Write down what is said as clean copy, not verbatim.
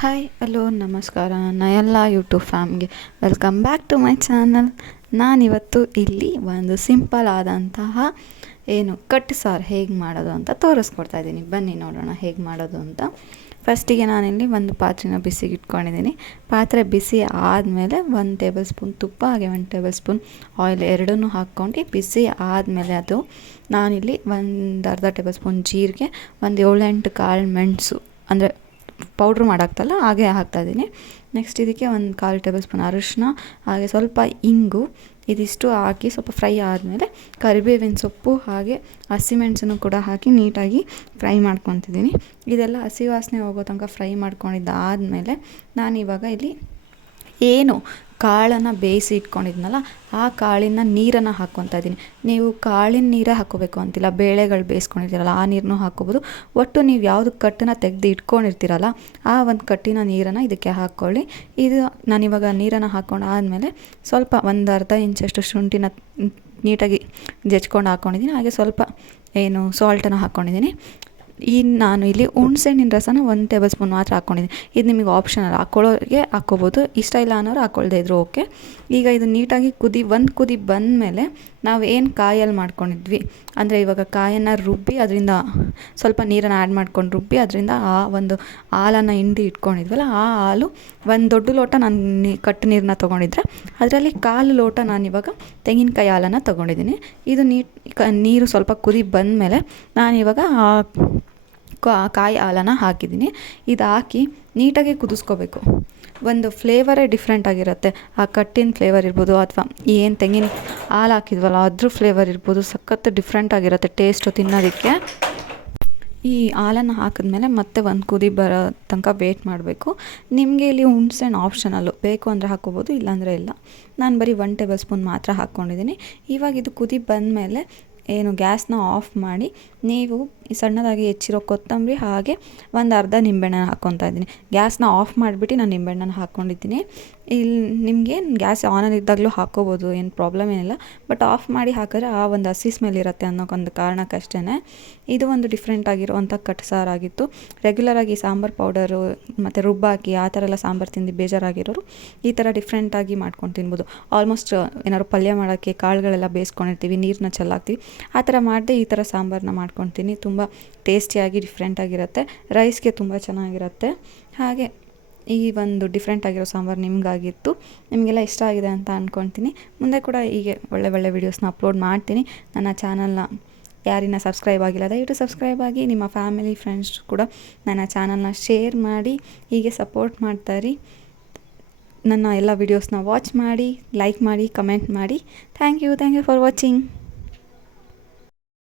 Hi hello ನಮಸ್ಕಾರ ನನ್ನ ಎಲ್ಲ ಯೂಟ್ಯೂಬ್ ಫ್ಯಾಮ್ಗೆ welcome back to my channel. ನಾನಿವತ್ತು ಇಲ್ಲಿ ಒಂದು ಸಿಂಪಲ್ ಆದಂತಹ ಕಟ್ ಸಾರು ಹೇಗೆ ಮಾಡೋದು ಅಂತ ತೋರಿಸ್ಕೊಡ್ತಾ ಇದ್ದೀನಿ. ಬನ್ನಿ ನೋಡೋಣ ಹೇಗೆ ಮಾಡೋದು ಅಂತ. ಫಸ್ಟಿಗೆ ನಾನಿಲ್ಲಿ ಒಂದು ಪಾತ್ರೆನ ಬಿಸಿಗೆ ಇಟ್ಕೊಂಡಿದ್ದೀನಿ. ಪಾತ್ರೆ ಬಿಸಿ ಆದಮೇಲೆ 1 ಟೇಬಲ್ ಸ್ಪೂನ್ ತುಪ್ಪ ಹಾಗೆ 1 ಟೇಬಲ್ ಸ್ಪೂನ್ ಆಯಿಲ್ ಎರಡನ್ನೂ ಹಾಕ್ಕೊಂಡು ಬಿಸಿ ಆದಮೇಲೆ ಅದು ನಾನಿಲ್ಲಿ ಒಂದು ಅರ್ಧ ಟೇಬಲ್ ಸ್ಪೂನ್ ಜೀರಿಗೆ, ಒಂದು 7-8 ಕಾಳು ಮೆಣಸು ಅಂದರೆ ಪೌಡ್ರ್ ಮಾಡಾಕ್ತಲ್ಲ ಹಾಗೆ ಹಾಕ್ತಾಯಿದ್ದೀನಿ. ನೆಕ್ಸ್ಟ್ ಇದಕ್ಕೆ ಒಂದು 1/4 ಟೇಬಲ್ ಸ್ಪೂನ್ ಅರಿಶಿನ ಹಾಗೆ ಸ್ವಲ್ಪ ಇಂಗು, ಇದಿಷ್ಟು ಹಾಕಿ ಸ್ವಲ್ಪ ಫ್ರೈ ಆದಮೇಲೆ ಕರಿಬೇವಿನ ಸೊಪ್ಪು ಹಾಗೆ ಹಸಿಮೆಣಸನ್ನು ಕೂಡ ಹಾಕಿ ನೀಟಾಗಿ ಫ್ರೈ ಮಾಡ್ಕೊತಿದ್ದೀನಿ. ಇದೆಲ್ಲ ಹಸಿ ವಾಸನೆ ಹೋಗೋ ತನಕ ಫ್ರೈ ಮಾಡ್ಕೊಂಡಿದ್ದಾದಮೇಲೆ ನಾನಿವಾಗ ಇಲ್ಲಿ ಕಾಳನ್ನು ಬೇಯಿಸಿ ಇಟ್ಕೊಂಡಿದ್ನಲ್ಲ ಆ ಕಾಳಿನ ನೀರನ್ನು ಹಾಕ್ಕೊತಾ ಇದ್ದೀನಿ. ನೀವು ಕಾಳಿನ ನೀರೇ ಹಾಕ್ಕೋಬೇಕು ಅಂತಿಲ್ಲ, ಬೇಳೆಗಳು ಬೇಯಿಸ್ಕೊಂಡಿರ್ತೀರಲ್ಲ ಆ ನೀರನ್ನು ಹಾಕ್ಕೋಬೋದು. ಒಟ್ಟು ನೀವು ಯಾವುದು ಕಟ್ಟನ್ನು ತೆಗೆದು ಇಟ್ಕೊಂಡಿರ್ತೀರಲ್ಲ ಆ ಒಂದು ಕಟ್ಟಿನ ನೀರನ್ನು ಇದಕ್ಕೆ ಹಾಕ್ಕೊಳ್ಳಿ. ಇದು ನಾನಿವಾಗ ನೀರನ್ನು ಹಾಕ್ಕೊಂಡು ಆದಮೇಲೆ ಸ್ವಲ್ಪ ಒಂದು ಅರ್ಧ ಇಂಚಷ್ಟು ಶುಂಠಿನ ನೀಟಾಗಿ ಜಜ್ಕೊಂಡು ಹಾಕ್ಕೊಂಡಿದ್ದೀನಿ. ಹಾಗೆ ಸ್ವಲ್ಪ ಸಾಲ್ಟನ್ನು ಹಾಕ್ಕೊಂಡಿದ್ದೀನಿ. ನಾನು ಇಲ್ಲಿ ಹುಣಸೆಹಣ್ಣಿನ ರಸನ 1 ಟೇಬಲ್ ಸ್ಪೂನ್ ಮಾತ್ರ ಹಾಕ್ಕೊಂಡಿದ್ದೀನಿ. ಇದು ನಿಮಗೆ ಆಪ್ಷನಲ್, ಹಾಕ್ಕೊಳ್ಳೋರಿಗೆ ಹಾಕ್ಕೋಬೋದು, ಇಷ್ಟ ಇಲ್ಲ ಅನ್ನೋರು ಹಾಕ್ಕೊಳ್ದೇ ಇದ್ರು ಓಕೆ. ಈಗ ಇದು ನೀಟಾಗಿ ಕುದಿ ಬಂದಮೇಲೆ ನಾವು ಕಾಯಲ್ಲಿ ಮಾಡ್ಕೊಂಡಿದ್ವಿ ಅಂದರೆ ಇವಾಗ ಕಾಯನ್ನು ರುಬ್ಬಿ ಅದರಿಂದ ಸ್ವಲ್ಪ ನೀರನ್ನು ಆ್ಯಡ್ ಮಾಡ್ಕೊಂಡು ರುಬ್ಬಿ ಅದರಿಂದ ಆ ಒಂದು ಹಾಲನ್ನು ಹಿಂಡಿ ಇಟ್ಕೊಂಡಿದ್ವಲ್ಲ ಆ ಹಾಲು ಒಂದು ದೊಡ್ಡ ಲೋಟ ನಾನು ಕಟ್ಟು ನೀರನ್ನ ತೊಗೊಂಡಿದ್ರೆ ಅದರಲ್ಲಿ 1/4 ಲೋಟ ನಾನಿವಾಗ ತೆಂಗಿನಕಾಯಿ ಹಾಲನ್ನು ತೊಗೊಂಡಿದ್ದೀನಿ. ಇದು ನೀರು ಸ್ವಲ್ಪ ಕುದಿ ಬಂದಮೇಲೆ ನಾನಿವಾಗ ಕಾಯಿ ಹಾಲನ್ನು ಹಾಕಿದ್ದೀನಿ. ಇದು ಹಾಕಿ ನೀಟಾಗಿ ಕುದಿಸ್ಕೋಬೇಕು. ಒಂದು ಫ್ಲೇವರೇ ಡಿಫ್ರೆಂಟ್ ಆಗಿರುತ್ತೆ. ಆ ಕಟ್ಟಿನ ಫ್ಲೇವರ್ ಇರ್ಬೋದು ಅಥವಾ ತೆಂಗಿನ ಹಾಲು ಹಾಕಿದ್ವಲ್ಲ ಅದ್ರ ಫ್ಲೇವರ್ ಇರ್ಬೋದು, ಸಖತ್ತು ಡಿಫ್ರೆಂಟ್ ಆಗಿರುತ್ತೆ ಟೇಸ್ಟು ತಿನ್ನೋದಕ್ಕೆ. ಈ ಹಾಲನ್ನು ಹಾಕಿದ್ಮೇಲೆ ಮತ್ತೆ ಒಂದು ಕುದಿ ಬರೋ ತನಕ ವೇಟ್ ಮಾಡಬೇಕು. ನಿಮಗೆ ಇಲ್ಲಿ ಹುಣಸೆಹಣ್ಣು ಆಪ್ಷನಲ್ಲು, ಬೇಕು ಅಂದರೆ ಹಾಕ್ಕೋಬೋದು, ಇಲ್ಲಾಂದರೆ ಇಲ್ಲ. ನಾನು ಬರೀ 1 ಟೇಬಲ್ ಸ್ಪೂನ್ ಮಾತ್ರ ಹಾಕ್ಕೊಂಡಿದ್ದೀನಿ. ಇವಾಗ ಇದು ಕುದಿ ಬಂದಮೇಲೆ ಗ್ಯಾಸ್ನ ಆಫ್ ಮಾಡಿ ನೀವು ಸಣ್ಣದಾಗಿ ಹೆಚ್ಚಿರೋ ಕೊತ್ತಂಬರಿ ಹಾಗೆ ಒಂದು ಅರ್ಧ ನಿಂಬೆಹಣ್ಣು ಹಾಕ್ಕೊತಾ ಇದ್ದೀನಿ. ಗ್ಯಾಸ್ನ ಆಫ್ ಮಾಡಿಬಿಟ್ಟು ನಾನು ನಿಂಬೆಹಣ್ಣನ್ನು ಹಾಕ್ಕೊಂಡಿದ್ದೀನಿ. ಇಲ್ಲಿ ನಿಮಗೆ ಗ್ಯಾಸ್ ಆನಲ್ಲಿ ಇದ್ದಾಗಲೂ ಹಾಕ್ಕೋಬೋದು, ಏನು ಪ್ರಾಬ್ಲಮ್ ಏನಿಲ್ಲ. ಬಟ್ ಆಫ್ ಮಾಡಿ ಹಾಕಿದ್ರೆ ಆ ಒಂದು ಹಸಿ ಸ್ಮೆಲ್ ಇರುತ್ತೆ ಅನ್ನೋಕ್ಕೊಂದು ಕಾರಣಕ್ಕಷ್ಟೇ. ಇದು ಒಂದು ಡಿಫ್ರೆಂಟ್ ಆಗಿರುವಂಥ ಕಟ್ ಸಾರಾಗಿತ್ತು. ರೆಗ್ಯುಲರಾಗಿ ಸಾಂಬಾರು ಪೌಡರು ಮತ್ತು ರುಬ್ಬಾಕಿ ಆ ಥರ ಎಲ್ಲ ಸಾಂಬಾರು ತಿಂದು ಬೇಜಾರಾಗಿರೋರು ಈ ಥರ ಡಿಫ್ರೆಂಟಾಗಿ ಮಾಡ್ಕೊಂಡು ತಿನ್ಬೋದು. ಆಲ್ಮೋಸ್ಟ್ ಏನಾದ್ರು ಪಲ್ಯ ಮಾಡೋಕ್ಕೆ ಕಾಳುಗಳೆಲ್ಲ ಬೇಯಿಸ್ಕೊಂಡಿರ್ತೀವಿ, ನೀರನ್ನ ಚೆಲ್ಲಾಕ್ತೀವಿ, ಆ ಥರ ಮಾಡದೆ ಈ ಥರ ಸಾಂಬಾರನ್ನ ಮಾಡ್ಕೊತೀನಿ. ತುಂಬ ಟೇಸ್ಟಿಯಾಗಿ ಡಿಫ್ರೆಂಟಾಗಿರುತ್ತೆ, ರೈಸ್ಗೆ ತುಂಬ ಚೆನ್ನಾಗಿರುತ್ತೆ. ಹಾಗೆ ಈ ಒಂದು ಡಿಫ್ರೆಂಟ್ ಆಗಿರೋ ಸಾಂಬಾರು ನಿಮಗಾಗಿತ್ತು, ನಿಮಗೆಲ್ಲ ಇಷ್ಟ ಆಗಿದೆ ಅಂತ ಅಂದ್ಕೊಳ್ತೀನಿ. ಮುಂದೆ ಕೂಡ ಹೀಗೆ ಒಳ್ಳೆ ವೀಡಿಯೋಸ್ನ ಅಪ್ಲೋಡ್ ಮಾಡ್ತೀನಿ. ನನ್ನ ಚಾನಲ್ನ ಯಾರಿನ ಸಬ್ಸ್ಕ್ರೈಬ್ ಆಗಿಲ್ಲ ದಯವಿಟ್ಟು ಸಬ್ಸ್ಕ್ರೈಬ್ ಆಗಿ, ನಿಮ್ಮ ಫ್ಯಾಮಿಲಿ ಫ್ರೆಂಡ್ಸ್ ಕೂಡ ನನ್ನ ಚಾನಲ್ನ ಶೇರ್ ಮಾಡಿ ಹೀಗೆ ಸಪೋರ್ಟ್ ಮಾಡ್ತಾಯಿರಿ. ನನ್ನ ಎಲ್ಲ ವೀಡಿಯೋಸ್ನ ವಾಚ್ ಮಾಡಿ, ಲೈಕ್ ಮಾಡಿ, ಕಮೆಂಟ್ ಮಾಡಿ. Thank you for watching.